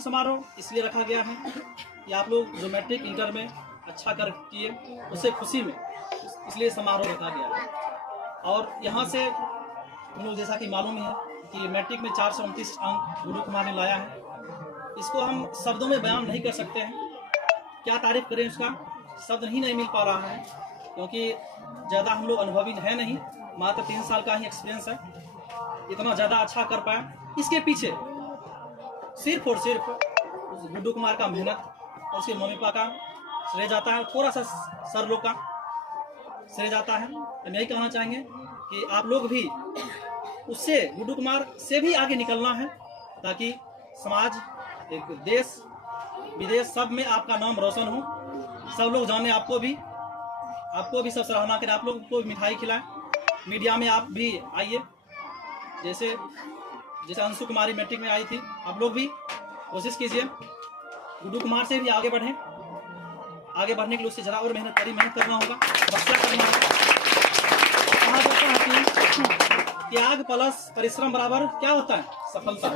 समारोह इसलिए रखा गया है कि आप लोग जो मैट्रिक इंटर में अच्छा कर किए उससे खुशी में इसलिए समारोह रखा गया है। और यहाँ से हम लोग जैसा कि मालूम है कि मैट्रिक में 429 अंक गुरु कुमार ने लाया है। इसको हम शब्दों में बयान नहीं कर सकते हैं, क्या तारीफ करें उसका, शब्द ही नहीं मिल पा रहा है क्योंकि ज़्यादा हम लोग अनुभवी है नहीं, मात्र 3 साल का ही एक्सपीरियंस है। इतना ज़्यादा अच्छा कर पाया इसके पीछे सिर्फ और सिर्फ गुड्डू कुमार का मेहनत और उसके मम्मी पापा का श्रेय जाता है, थोड़ा सा सर लोग का श्रेय जाता है। हम यही कहना चाहेंगे कि आप लोग भी उससे गुड्डू कुमार से भी आगे निकलना है ताकि समाज, एक देश विदेश सब में आपका नाम रोशन हो, सब लोग जाने, आपको भी सब सराहना करें, आप लोग को मिठाई खिलाएं, मीडिया में आप भी आइए। जैसे अंशु कुमारी मैट्रिक में आई थी, आप लोग भी कोशिश कीजिए गुड्डू कुमार से भी आगे बढ़ें। आगे बढ़ने के लिए उससे ज़रा और मेहनत करना होगा, बच्चा करना होगा। कहा जाता है कि त्याग प्लस परिश्रम बराबर क्या होता है? सफलता।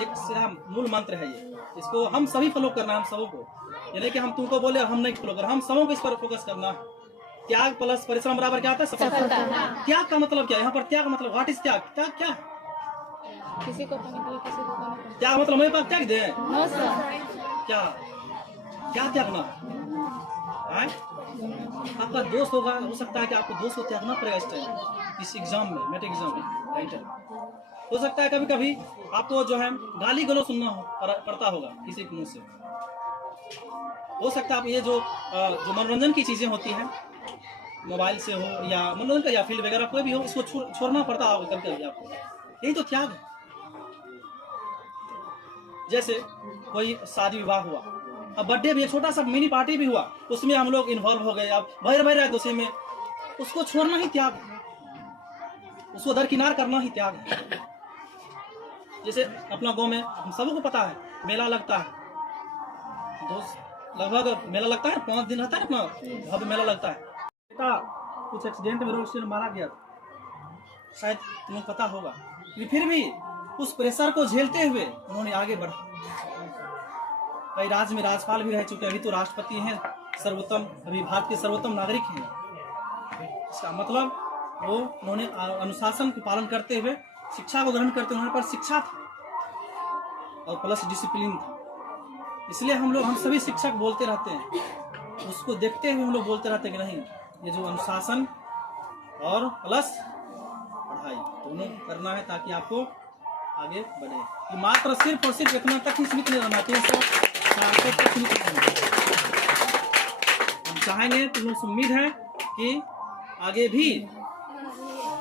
एक सीधा मूल मंत्र है ये, इसको हम सभी फॉलो करना है, हम सबों को। यानी कि हम तुमको बोले हम नहीं फॉलो कर, हम सबों को इस पर फोकस करना है। त्याग प्लस परिश्रम बराबर क्या होता है? सफलता। त्याग का मतलब क्या है? यहाँ पर त्याग मतलब व्हाट इज त्याग? त्याग क्या है? किसी को तो नहीं, किसी को नहीं। त्याग मतलब मेरे पास त्याग दे नो सर। क्या त्यागना है? आपका दोस्त होगा, हो सकता है कि आपको दोस्त को त्यागना पड़ेगा इस टाइम, इस एग्जाम में, मैट्रिक एग्जाम में, इंटर। हो सकता है कभी कभी आपको जो है गाली गलौज सुनना पड़ता होगा किसी के मुंह से। हो सकता है आप ये जो मनोरंजन की चीजें होती हैं, मोबाइल से हो या मनोरंजन का या फील्ड वगैरह कोई भी हो, इसको छोड़ना पड़ता होगा कभी कभी आपको। यही तो त्याग है। जैसे कोई शादी विवाह हुआ, अब बर्थडे भी, छोटा सा मिनी पार्टी भी हुआ, उसमें हम लोग इन्वॉल्व हो गए, अब भर रहे उसी में, उसको छोड़ना ही त्याग है, उसको दरकिनार करना ही त्याग है। जैसे अपना गांव में हम सबको पता है मेला लगता है, लगभग मेला लगता है, 5 दिन रहता है अपना, वहाँ पे मेला लगता है। बेटा कुछ एक्सीडेंट में रोड से मारा गया, शायद तुम्हें पता होगा, फिर भी उस प्रेशर को झेलते हुए उन्होंने आगे बढ़ा। कई राज्य में राज्यपाल भी रह चुके, अभी तो राष्ट्रपति हैं, सर्वोत्तम, अभी भारत के सर्वोत्तम नागरिक हैं। इसका मतलब वो उन्होंने अनुशासन को पालन करते हुए, शिक्षा को ग्रहण करते हुए, उन्होंने पर शिक्षा था और प्लस डिसिप्लिन था। इसलिए हम सभी शिक्षक बोलते रहते हैं, उसको देखते हुए हम लोग बोलते रहते हैं कि नहीं, ये जो अनुशासन और प्लस पढ़ाई दोनों करना है ताकि आपको आगे बढ़े। ये मात्र सिर्फ और सिर्फ इतना तक ही सीमित नहीं रहना चाहिए, हम चाहेंगे, तुम लोग से उम्मीद है कि आगे भी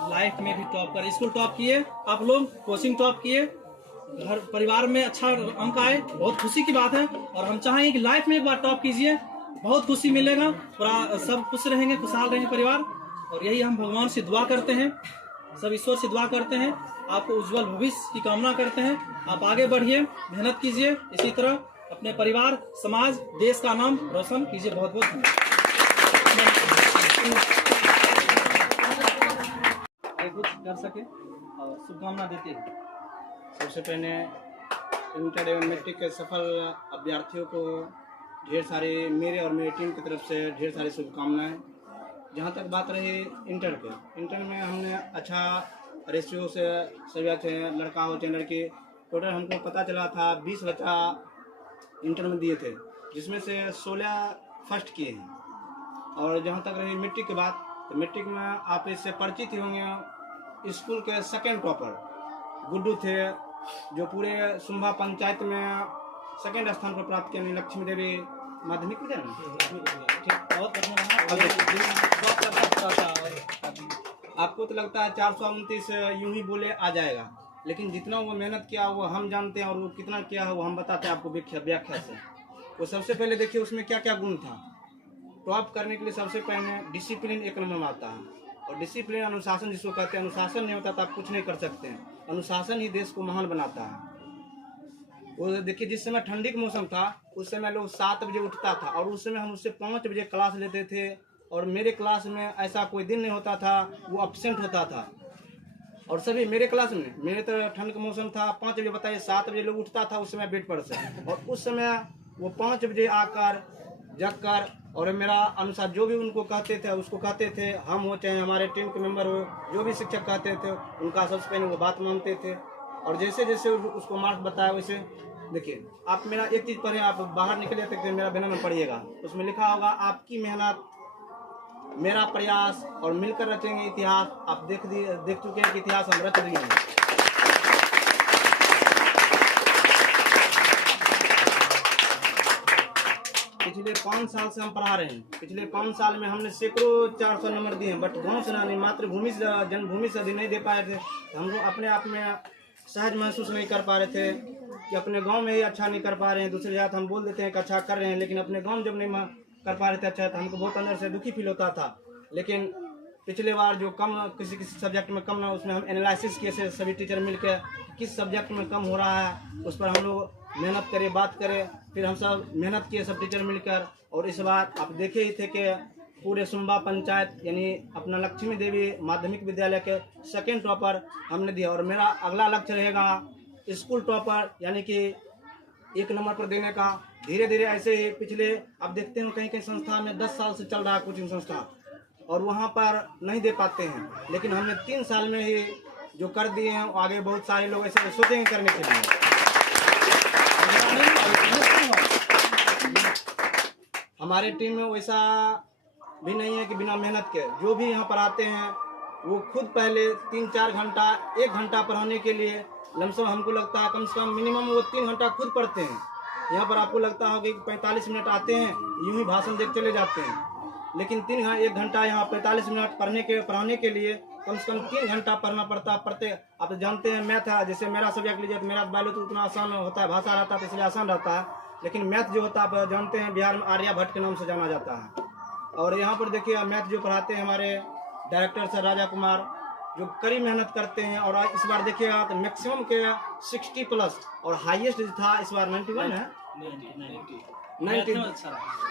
लाइफ में भी टॉप करें। स्कूल टॉप किए आप लोग, कोचिंग टॉप किए, घर परिवार में अच्छा अंक आए, बहुत खुशी की बात है। और हम चाहेंगे कि लाइफ में एक बार टॉप कीजिए, बहुत खुशी मिलेगा, पूरा सब खुश रहेंगे, खुशहाल रहेंगे परिवार। और यही हम भगवान से दुआ करते हैं, सब ईश्वर से दुआ करते हैं, आपको उज्जवल भविष्य की कामना करते हैं। आप आगे बढ़िए, मेहनत कीजिए, इसी तरह अपने परिवार, समाज, देश का नाम रोशन कीजिए। बहुत बहुत धन्यवाद। कुछ कर सके और शुभकामना देते हैं। सबसे पहले इंटर एवं मैट्रिक के सफल अभ्यर्थियों को ढेर सारे मेरे और मेरी टीम की तरफ से ढेर सारी शुभकामनाएं। जहाँ तक बात रही इंटर में हमने अच्छा रेशियो से सभी अच्छे, लड़का हो चाहे लड़की, टोटल हमको पता चला था 20 बच्चा इंटर में दिए थे, जिसमें से 16 फर्स्ट किए हैं। और जहाँ तक रही मैट्रिक की बात, तो मैट्रिक में आप इससे परिचित ही होंगे, स्कूल के सेकंड टॉपर गुड्डू थे, जो पूरे सुंभा पंचायत में सेकंड स्थान पर प्राप्त किए। लक्ष्मी देवी माध्यमिक विद्यालय, आपको तो लगता है 429 यूं ही बोले आ जाएगा, लेकिन जितना वो मेहनत किया वो हम जानते हैं, और वो कितना किया है वो हम बताते हैं आपको व्याख्या से। वो सबसे पहले देखिए उसमें क्या क्या गुण था। टॉप करने के लिए सबसे पहले डिसिप्लिन एक नंबर में आता है, और डिसिप्लिन, अनुशासन जिसको कहते हैं, अनुशासन नहीं होता तो आप कुछ नहीं कर सकते हैं। अनुशासन ही देश को महान बनाता है। वो देखिए जिस समय ठंडी का मौसम था, उस समय लोग 7 बजे उठता था, और उस समय हम उससे 5 बजे क्लास लेते थे, और मेरे क्लास में ऐसा कोई दिन नहीं होता था वो अपसेंट होता था। और सभी मेरे क्लास में, मेरे तो ठंड का मौसम था, 5 बजे बताइए 7 बजे लोग उठता था उस समय बेड पर से, और उस समय वो 5 बजे आकर जग कर और मेरा अनुसार जो भी उनको कहते थे उसको कहते थे, हम हो चाहे हमारे टीम के मेंबर हो, जो भी शिक्षक कहते थे उनका सबसे पहले वो बात मानते थे। और जैसे जैसे उसको मार्क्स बताया वैसे देखिए, आप मेरा एक चीज़ पढ़े, आप बाहर निकले थे मेरा बैनर में पढ़िएगा, उसमें लिखा होगा आपकी मेहनत मेरा प्रयास और मिलकर रचेंगे इतिहास। आप देख चुके हैं कि इतिहास हम रच दिए हैं। पिछले 5 साल से हम पढ़ा रहे हैं, पिछले 5 साल में हमने सैकड़ों 400 नंबर दिए हैं, बट गाँव से नहीं, मातृभूमि से, जन्मभूमि से अधिक नहीं दे पाए थे। हम लोग अपने आप में सहज महसूस नहीं कर पा रहे थे कि अपने गांव में ही अच्छा नहीं कर पा रहे हैं। दूसरी जगह हम बोल देते हैं कि अच्छा कर रहे हैं, लेकिन अपने गांव जब नहीं कर पा रहे थे अच्छा, तो हमको बहुत अंदर से दुखी फील होता था। लेकिन पिछले बार जो कम किसी सब्जेक्ट में कम ना, उसमें हम एनालिसिस किए से सभी टीचर मिलकर किस सब्जेक्ट में कम हो रहा है उस पर हम लोग मेहनत करें, बात करें। फिर हम सब मेहनत किए सब टीचर मिलकर, और इस बार आप देखे ही थे कि पूरे सुम्बा पंचायत यानी अपना लक्ष्मी देवी माध्यमिक विद्यालय के 2nd टॉपर हमने दिया। और मेरा अगला लक्ष्य रहेगा स्कूल टॉपर यानी कि 1 नंबर पर देने का। धीरे धीरे ऐसे ही पिछले आप देखते हैं कहीं कहीं संस्था में 10 साल से चल रहा है कोचिंग संस्था, और वहाँ पर नहीं दे पाते हैं, लेकिन हमने 3 साल में ही जो कर दिए हैं, आगे बहुत सारे लोग ऐसे सोचेंगे करने के लिए। हमारे टीम में वैसा भी नहीं है कि बिना मेहनत के जो भी यहाँ पर आते हैं वो खुद पहले 3-4 घंटा 1 घंटा पढ़ाने के लिए लमसम हमको लगता है कम से कम मिनिमम वो 3 घंटा खुद पढ़ते हैं। यहाँ पर आपको लगता होगा कि 45 मिनट आते हैं यूं ही भाषण देख चले जाते हैं, लेकिन 1 घंटा यहाँ 45 मिनट पढ़ाने के लिए कम से कम 3 घंटा पढ़ना पढ़ते। आप जानते हैं मैथ है, जैसे मेरा सब्जेक्ट लीजिए तो मेरा बायो तो उतना आसान होता है, भाषा रहता है तो इसलिए आसान रहता है, लेकिन मैथ जो होता है आप जानते हैं बिहार में आर्यभट्ट के नाम से जाना जाता है। और यहाँ पर देखिए मैथ जो पढ़ाते हैं हमारे डायरेक्टर सर राजा कुमार, जो कड़ी मेहनत करते हैं। और इस बार देखिएगा तो मैक्सिमम के 60+ और हाईएस्ट था इस बार 91 है, 90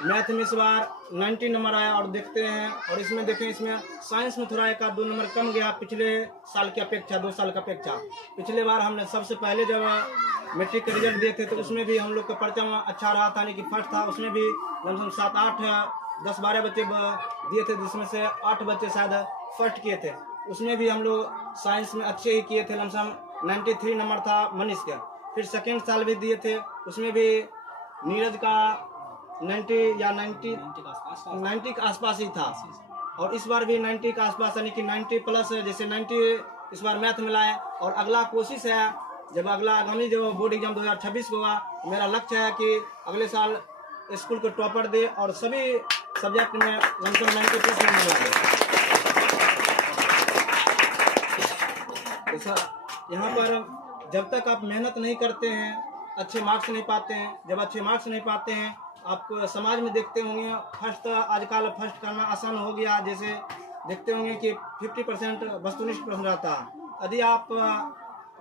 मैथ में इस बार 90 नंबर आया। और देखते हैं, और इसमें देखें इसमें साइंस में थोड़ा 1-2 नंबर कम गया पिछले साल की अपेक्षा, 2 साल की अपेक्षा। पिछले बार हमने सबसे पहले जब मैट्रिक का रिजल्ट दिए थे तो उसमें भी हम लोग का परचम अच्छा रहा था, यानी कि फर्स्ट था। उसमें भी लमसम 7-8-10-12 बच्चे दिए थे, जिसमें से 8 बच्चे शायद फर्स्ट किए थे। उसमें भी हम लोग साइंस में अच्छे ही किए थे, लमसम 93 नंबर था मनीष का। फिर 2nd साल भी दिए थे, उसमें भी नीरज का 90 या 90 के आसपास ही था। और इस बार भी 90 के आसपास, यानी कि 90+, जैसे 90 इस बार मैथ में लाए। और अगला कोशिश है जब अगला आगामी जो बोर्ड एग्जाम 2026 होगा, मेरा लक्ष्य है कि अगले साल स्कूल को टॉपर दे और सभी सब्जेक्ट में लमसम 90+ नंबर लाए। यहाँ पर जब तक आप मेहनत नहीं करते हैं अच्छे मार्क्स नहीं पाते हैं। जब अच्छे मार्क्स नहीं पाते हैं, आप समाज में देखते होंगे फर्स्ट आजकल फर्स्ट करना आसान हो गया। जैसे देखते होंगे कि 50% वस्तुनिष्ठ प्रश्न रहता है। यदि आप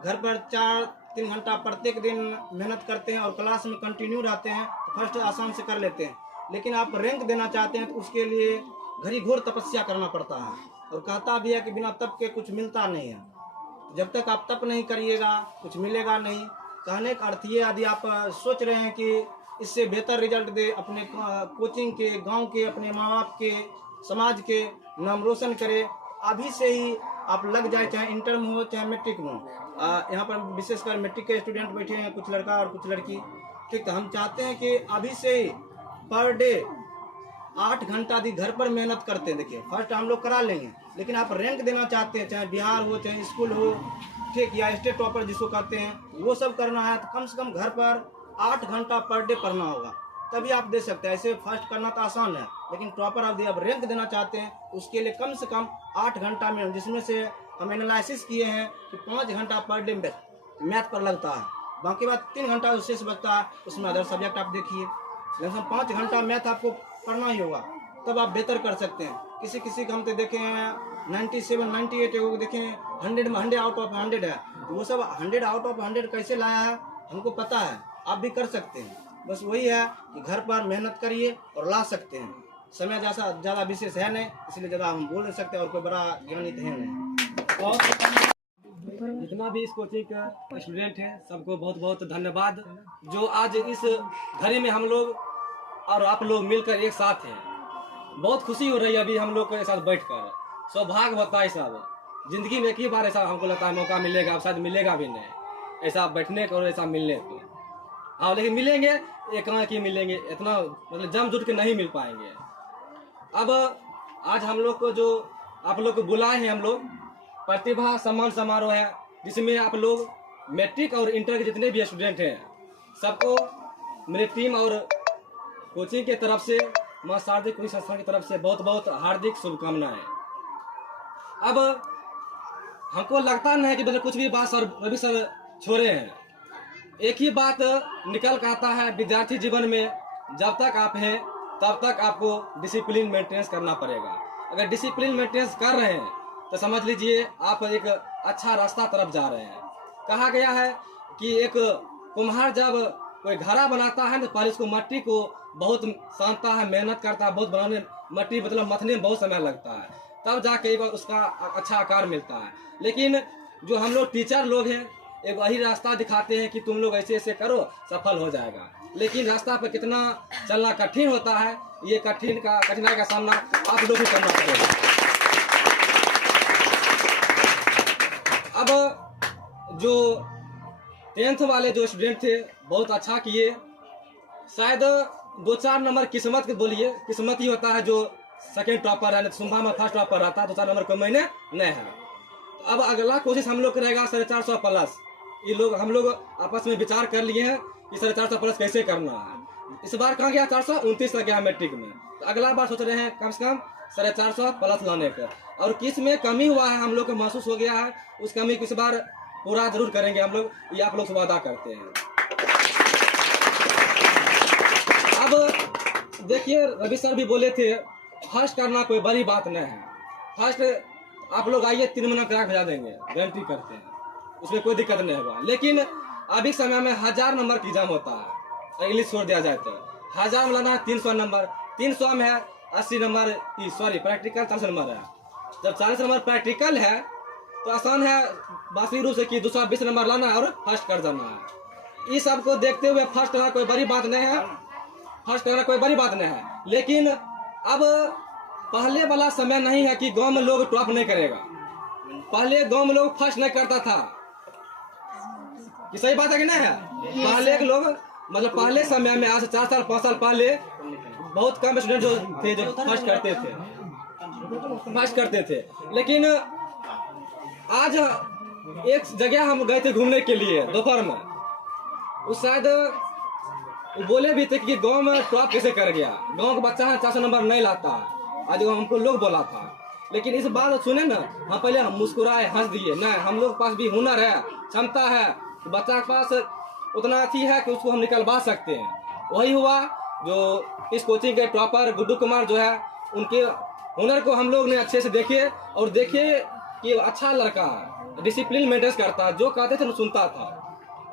घर पर 4-3 घंटा प्रत्येक दिन मेहनत करते हैं और क्लास में कंटिन्यू रहते हैं तो फर्स्ट आसान से कर लेते हैं। लेकिन आप रैंक देना चाहते हैं तो उसके लिए घड़ी घोर तपस्या करना पड़ता है। और कहता भी है कि बिना तप के कुछ मिलता नहीं है। जब तक आप तप नहीं करिएगा कुछ मिलेगा नहीं। कहने का अर्थ ये, यदि आप सोच रहे हैं कि इससे बेहतर रिजल्ट दे, अपने कोचिंग के, गांव के, अपने माँ बाप के, समाज के नाम रोशन करे, अभी से ही आप लग जाए, चाहे इंटर में हो चाहे मैट्रिक में हो। यहाँ पर विशेषकर मैट्रिक के स्टूडेंट बैठे हैं, कुछ लड़का और कुछ लड़की। ठीक है, हम चाहते हैं कि अभी से ही पर डे 8 घंटा यदि घर पर मेहनत करते हैं, देखिए फर्स्ट हम लोग करा लेंगे, लेकिन आप रैंक देना चाहते हैं, चाहे बिहार हो चाहे स्कूल हो, ठीक, या स्टेट टॉपर जिसको कहते हैं, वो सब करना है तो कम से कम घर पर 8 घंटा पर डे पढ़ना होगा, तभी आप दे सकते हैं। ऐसे फर्स्ट करना तो आसान है, लेकिन प्रॉपर आप रैंक देना चाहते हैं उसके लिए कम से कम 8 घंटा में, जिसमें से हम एनालिसिस किए हैं कि 5 घंटा पर डे मैथ पर लगता है, बाकी बात 3 घंटा शेष बचता है, उसमें अदर सब्जेक्ट आप देखिए। लेकिन 5 घंटा मैथ आपको पढ़ना ही होगा, तब आप बेहतर कर सकते हैं। किसी किसी का हम तो देखे हैं 97, 98 वो देखें 100 में 100 आउट ऑफ 100 है, तो वो सब 100 आउट ऑफ 100 कैसे लाया है हमको पता है, आप भी कर सकते हैं। बस वही है कि घर पर मेहनत करिए और ला सकते हैं। समय जैसा ज़्यादा विशेष है नहीं, इसलिए ज़्यादा हम बोल नहीं सकते, और कोई बड़ा ज्ञानी तो है नहीं। जितना भी इस कोचिंग का स्टूडेंट है सबको बहुत बहुत धन्यवाद, जो आज इस घड़ी में हम लोग और आप लोग मिलकर एक साथ हैं। बहुत खुशी हो रही है अभी हम लोग के साथ बैठकर। सौभाग्य होता है सब, जिंदगी में एक ही बार ऐसा हमको लगता है मौका मिलेगा, शायद मिलेगा भी नहीं ऐसा बैठने का और ऐसा मिलने को। हाँ लेकिन मिलेंगे, एक ही मिलेंगे, इतना मतलब जम जुट के नहीं मिल पाएंगे। अब आज हम लोग को जो आप लोग को बुलाए हैं, हम लोग प्रतिभा सम्मान समारोह है, जिसमें आप लोग मैट्रिक और इंटर के जितने भी स्टूडेंट हैं सबको मेरी टीम और कोचिंग के तरफ से, मां शारदीय कोचिंग संस्थान की तरफ से बहुत बहुत हार्दिक शुभकामनाएं। अब हमको लगता नहीं है कि मतलब कुछ भी बात सर रवि सर छोड़े हैं। एक ही बात निकल कर आता है विद्यार्थी जीवन में, जब तक आप हैं तब तक आपको डिसिप्लिन मेंटेनेंस करना पड़ेगा। अगर डिसिप्लिन मेंटेनेंस कर रहे हैं तो समझ लीजिए आप एक अच्छा रास्ता तरफ जा रहे हैं। कहा गया है कि एक कुम्हार जब कोई घड़ा बनाता है तो पहले उसको मट्टी को बहुत सानता है, मेहनत करता है, बहुत बनाने मट्टी मतलब मथने में बहुत समय लगता है, तब जाके उसका अच्छा आकार मिलता है। लेकिन जो हम लोग टीचर लोग हैं एक वही रास्ता दिखाते हैं कि तुम लोग ऐसे ऐसे करो सफल हो जाएगा, लेकिन रास्ता पर कितना चलना कठिन होता है, ये कठिनाई का सामना आप लोग भी करना पड़ेगा। अब जो 10th वाले जो स्टूडेंट थे बहुत अच्छा किए, शायद 2-4 नंबर किस्मत के बोलिए, किस्मत ही होता है जो सेकंड टॉपर है, सुबह में फर्स्ट टॉपर रहता है, 2-4 नंबर कम नहीं है। अब अगला कोशिश हम लोग करेगा 450 प्लस। ये लोग हम लोग आपस में विचार कर लिए हैं कि 450 प्लस कैसे करना है। इस बार कहाँ गया 429 तक गया मैट्रिक में, तो अगला बार सोच रहे हैं कम से कम 450 प्लस लाने का। और किस में कमी हुआ है हम लोग को महसूस हो गया है, उस कमी को इस बार पूरा जरूर करेंगे हम लोग, ये आप लोग से वादा करते हैं। अब देखिए रवि सर भी बोले थे फर्स्ट करना कोई बड़ी बात नहीं है, फर्स्ट आप लोग आइए 3 महीना करा भेजा देंगे, गारंटी करते हैं, उसमें कोई दिक्कत नहीं होगा। लेकिन अभी समय में 1000 नंबर की एग्जाम होता है, इंग्लिश छोड़ दिया जाए तो 1000 में लाना है 300 नंबर, 300 में है 80 नंबर, सॉरी प्रैक्टिकल 40 नंबर है। जब 40 नंबर प्रैक्टिकल है तो आसान है वास्तविक रूप से कि 220 नंबर लाना है और फर्स्ट कर जाना है। इस सब को देखते हुए फर्स्ट करना कोई बड़ी बात नहीं है, फर्स्ट करना कोई बड़ी बात नहीं है। लेकिन अब पहले वाला समय नहीं है कि गांव में लोग टॉप नहीं करेगा, पहले गांव में लोग फर्स्ट नहीं करता था, ये सही बात है कि नहीं है। पहले के लोग मतलब पहले समय में आज से 4 साल 5 साल पहले बहुत कम स्टूडेंट जो थे जो फर्स्ट करते थे। लेकिन आज एक जगह हम गए थे घूमने के लिए दोपहर में, उस शायद बोले भी थे कि गांव में टॉप कैसे कर गया, गांव का बच्चा है 400 नंबर नहीं लाता है, आज हमको लोग बोला था। लेकिन इस बात सुने ना, हम पहले हम मुस्कुराए हंस दिए, नहीं हम लोग के पास भी हुनर है, क्षमता है, बच्चा के पास उतना अथी है कि उसको हम निकलवा सकते हैं। वही हुआ जो इस कोचिंग के टॉपर गुड्डू कुमार जो है, उनके हुनर को हम लोग ने अच्छे से देखे और देखे कि अच्छा लड़का है, डिसिप्लिन मेंटेन करता है, जो कहते थे सुनता था।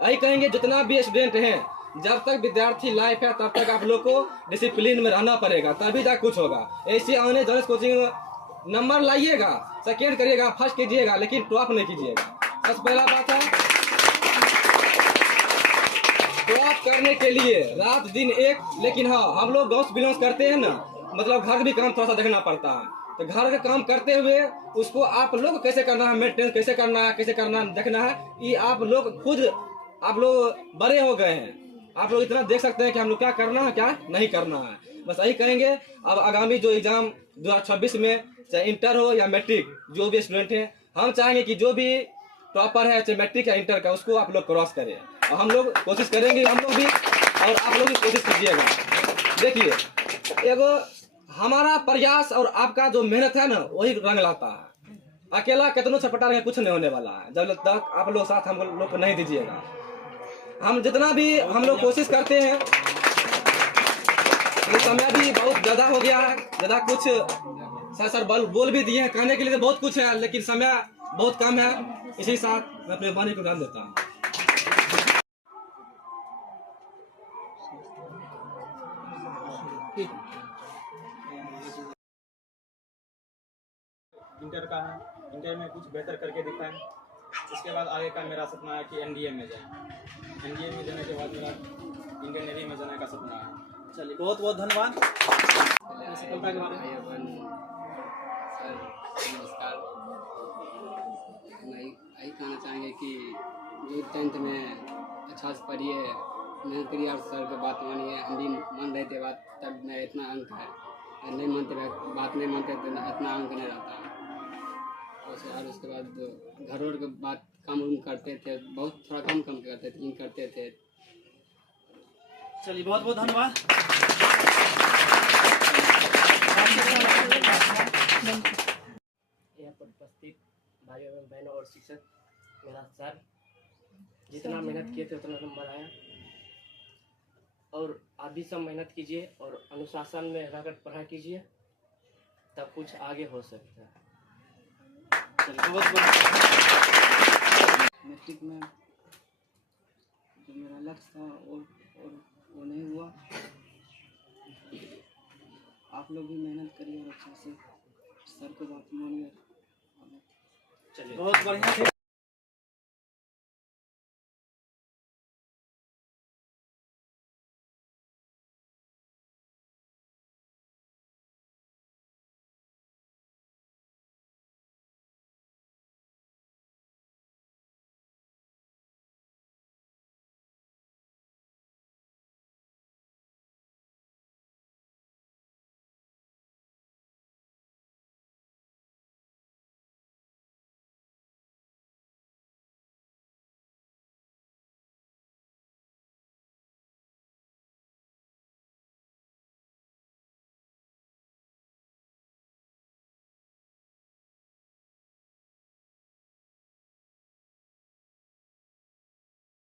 यही कहेंगे जितना भी स्टूडेंट हैं, जब तक विद्यार्थी लाइफ है तब तक आप लोग को डिसिप्लिन में रहना पड़ेगा, तभी तक कुछ होगा। ऐसे आने जाने कोचिंग नंबर लाइएगा, सेकेंड करिएगा, फर्स्ट कीजिएगा, लेकिन टॉप नहीं कीजिएगा। सबसे पहला बात है टॉप करने के लिए रात दिन एक। लेकिन हाँ हम लोग गाँव से बिलोंग करते हैं ना, मतलब घर भी काम थोड़ा सा देखना पड़ता है, तो घर का काम करते हुए उसको आप लोग कैसे करना है, मेंटेन कैसे करना है देखना है। ये आप लोग खुद आप लोग बड़े हो गए हैं, आप लोग इतना देख सकते हैं कि हम लोग क्या करना है क्या नहीं करना है। बस यही कहेंगे। अब आगामी जो एग्जाम 2026 में चाहे इंटर हो या मैट्रिक, जो भी स्टूडेंट हैं, हम चाहेंगे कि जो भी टॉपर है चाहे मैट्रिक या इंटर का, उसको आप लोग क्रॉस करें। और हम लोग कोशिश करेंगे, हम लोग भी और आप लोग भी कोशिश कीजिएगा। देखिए एगो हमारा प्रयास और आपका जो मेहनत है ना, वही रंग लाता है। अकेला कितनों छपटा रहे कुछ नहीं होने वाला है, जब तक आप लोग साथ हम लोग को नहीं दीजिएगा। हम जितना भी हम लोग कोशिश करते हैं, ये समय भी बहुत ज़्यादा हो गया है, ज़्यादा कुछ सर बोल भी दिए हैं, कहने के लिए तो बहुत कुछ है, लेकिन समय बहुत कम है। इसी साथ मैं अपने वाणी को ध्यान देता हूँ। इंटर का है, इंटर में कुछ बेहतर करके दिखाएं, उसके बाद आगे का मेरा सपना है कि एनडीए में जाए। एनडीए में जाने के बाद मेरा इंडियन नेवी में जाने का सपना है। चलिए बहुत बहुत धन्यवाद। सफलता के बारे में सर नमस्कार। मैं यही कहना चाहेंगे कि जो 10th में अच्छा से पढ़िए, मेहनत करिए और सर की बात मानिए। हम भी मान रहे थे बात, तब मैं इतना अंक है, नहीं मानते बात नहीं मानते तो इतना अंक नहीं रहता। और उसके बाद घर और के बात काम उम करते थे, बहुत थोड़ा कम करते थे लेकिन करते थे। चलिए बहुत बहुत धन्यवाद। यहाँ पर उपस्थित भाइयों एवं बहनों और शिक्षक, मेरा सर जितना मेहनत किए थे उतना नंबर आया, और आप भी सब मेहनत कीजिए और अनुशासन में रहकर पढ़ाई कीजिए, तब कुछ आगे हो सकता है। मैट्रिक में जो मेरा लक्ष्य था और वो नहीं हुआ। आप लोग भी मेहनत करिए और अच्छा से सर को बात मानिए। चलिए बहुत बढ़िया।